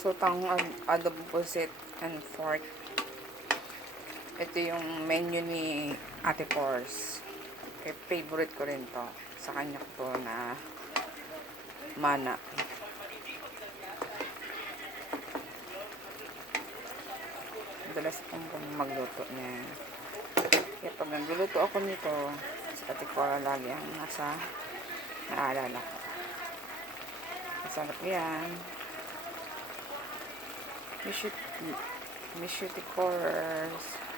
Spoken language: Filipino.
sotanghon, adobo pusit, and pork. Ito yung menu ni Ate Cors. Favorite ko rin to. Sa kanya ko na mana. Madalas akong magluto niya. Kaya pag nagluluto ako nito, si Ate Cora lagi ang nasa naalala ko. Masarap yan. Miss you, Ate Cors.